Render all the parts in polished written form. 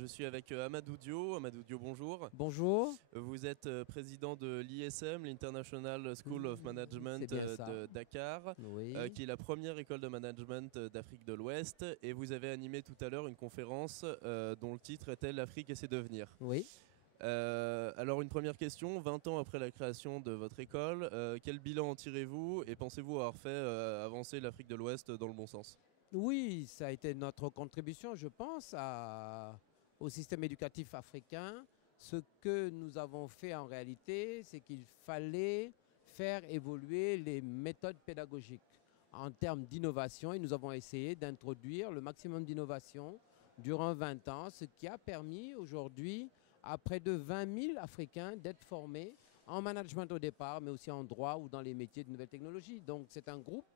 Je suis avec Amadou Dio. Amadou Dio, bonjour. Bonjour. Vous êtes président de l'ISM, l'International School of Management C'est bien ça. de Dakar, Oui. qui est la première école de management d'Afrique de l'Ouest. Et vous avez animé tout à l'heure une conférence dont le titre était «L'Afrique et ses devenirs». Oui. Alors une première question, 20 ans après la création de votre école, quel bilan en tirez-vous et pensez-vous avoir fait avancer l'Afrique de l'Ouest dans le bon sens? Oui, ça a été notre contribution, je pense, au système éducatif africain. Ce que nous avons fait en réalité, c'est qu'il fallait faire évoluer les méthodes pédagogiques en termes d'innovation et nous avons essayé d'introduire le maximum d'innovation durant 20 ans, ce qui a permis aujourd'hui à près de 20 000 Africains d'être formés en management au départ, mais aussi en droit ou dans les métiers de nouvelles technologies. Donc c'est un groupe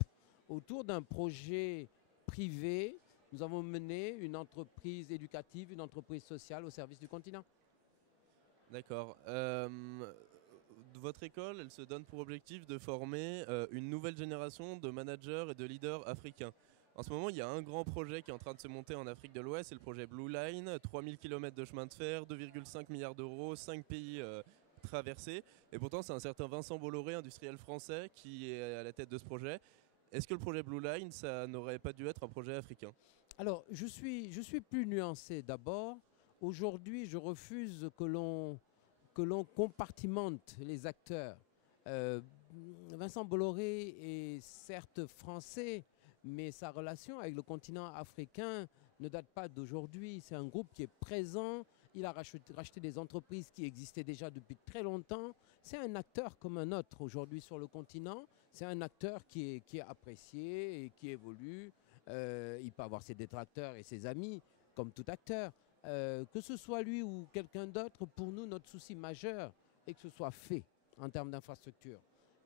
autour d'un projet privé. Nous avons mené une entreprise éducative, une entreprise sociale au service du continent. D'accord. Votre école, elle se donne pour objectif de former une nouvelle génération de managers et de leaders africains. En ce moment, il y a un grand projet qui est en train de se monter en Afrique de l'Ouest, c'est le projet Blue Line, 3000 km de chemin de fer, 2,5 milliards d'euros, 5 pays traversés. Et pourtant, c'est un certain Vincent Bolloré, industriel français, qui est à la tête de ce projet. Est-ce que le projet Blue Line, ça n'aurait pas dû être un projet africain? Alors, je suis plus nuancé. D'abord, aujourd'hui, je refuse que l'on compartimente les acteurs. Vincent Bolloré est certes français, mais sa relation avec le continent africain ne date pas d'aujourd'hui. C'est un groupe qui est présent. Il a racheté des entreprises qui existaient déjà depuis très longtemps. C'est un acteur comme un autre aujourd'hui sur le continent. C'est un acteur qui est apprécié et qui évolue. Il peut avoir ses détracteurs et ses amis, comme tout acteur. Que ce soit lui ou quelqu'un d'autre, pour nous, notre souci majeur est que ce soit fait en termes d'infrastructure.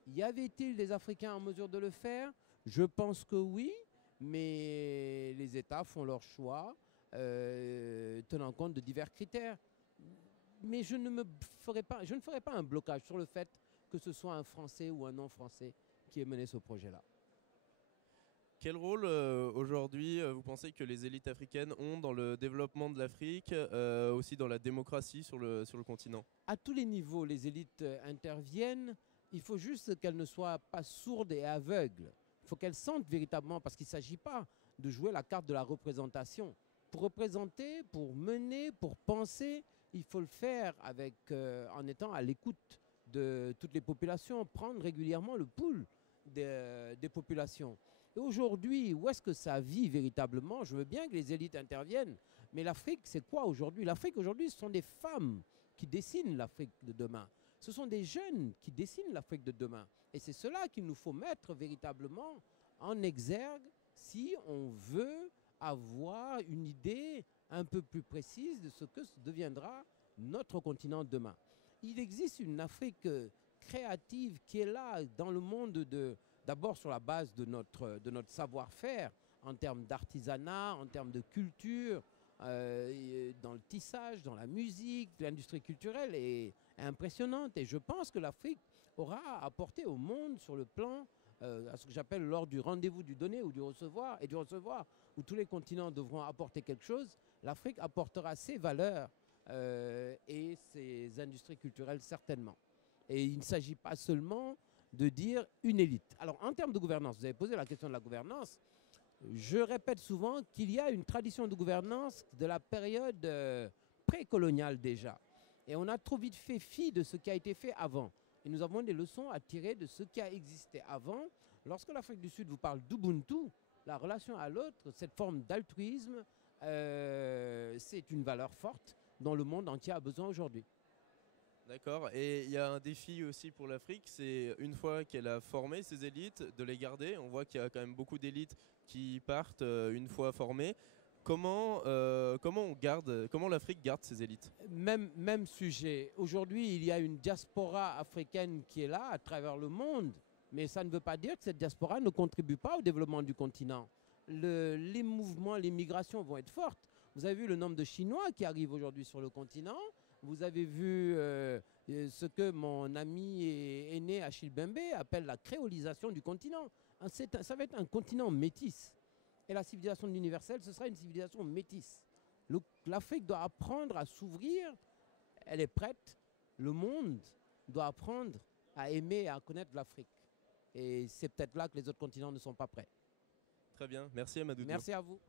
Y avait-il des Africains en mesure de le faire? Je pense que oui, mais les États font leur choix, tenant compte de divers critères. Mais je ne ferai pas un blocage sur le fait que ce soit un Français ou un non-Français qui ait mené ce projet-là. Quel rôle aujourd'hui vous pensez que les élites africaines ont dans le développement de l'Afrique, aussi dans la démocratie sur le continent? À tous les niveaux, les élites interviennent. Il faut juste qu'elles ne soient pas sourdes et aveugles. Il faut qu'elles sentent véritablement, parce qu'il ne s'agit pas de jouer la carte de la représentation. Pour représenter, pour mener, pour penser, il faut le faire en étant à l'écoute de toutes les populations, prendre régulièrement le pouls des populations. Et aujourd'hui, où est-ce que ça vit véritablement? Je veux bien que les élites interviennent, mais l'Afrique, c'est quoi aujourd'hui? L'Afrique aujourd'hui, ce sont des femmes qui dessinent l'Afrique de demain. Ce sont des jeunes qui dessinent l'Afrique de demain. Et c'est cela qu'il nous faut mettre véritablement en exergue si on veut avoir une idée un peu plus précise de ce que deviendra notre continent demain. Il existe une Afrique créative qui est là dans le monde, d'abord sur la base de notre savoir-faire en termes d'artisanat, en termes de culture, dans le tissage, dans la musique. L'industrie culturelle est impressionnante et je pense que l'Afrique aura apporté au monde sur le plan à ce que j'appelle lors du rendez-vous du donner ou du recevoir, où tous les continents devront apporter quelque chose. L'Afrique apportera ses valeurs et ses industries culturelles certainement. Et il ne s'agit pas seulement de dire une élite. Alors en termes de gouvernance, vous avez posé la question de la gouvernance. Je répète souvent qu'il y a une tradition de gouvernance de la période précoloniale déjà. Et on a trop vite fait fi de ce qui a été fait avant. Et nous avons des leçons à tirer de ce qui a existé avant. Lorsque l'Afrique du Sud vous parle d'Ubuntu, la relation à l'autre, cette forme d'altruisme, c'est une valeur forte dont le monde entier a besoin aujourd'hui. D'accord. Et il y a un défi aussi pour l'Afrique, c'est une fois qu'elle a formé ses élites, de les garder. On voit qu'il y a quand même beaucoup d'élites qui partent une fois formées. Comment l'Afrique garde ses élites? Même sujet. Aujourd'hui, il y a une diaspora africaine qui est là à travers le monde, mais ça ne veut pas dire que cette diaspora ne contribue pas au développement du continent. Les mouvements, les migrations vont être fortes. Vous avez vu le nombre de Chinois qui arrivent aujourd'hui sur le continent. Vous avez vu ce que mon ami aîné Achille Bembe appelle la créolisation du continent. Ça va être un continent métis. Et la civilisation de l'universel, ce sera une civilisation métisse. L'Afrique doit apprendre à s'ouvrir. Elle est prête. Le monde doit apprendre à aimer et à connaître l'Afrique. Et c'est peut-être là que les autres continents ne sont pas prêts. Très bien. Merci Amadou Diop. Merci à vous.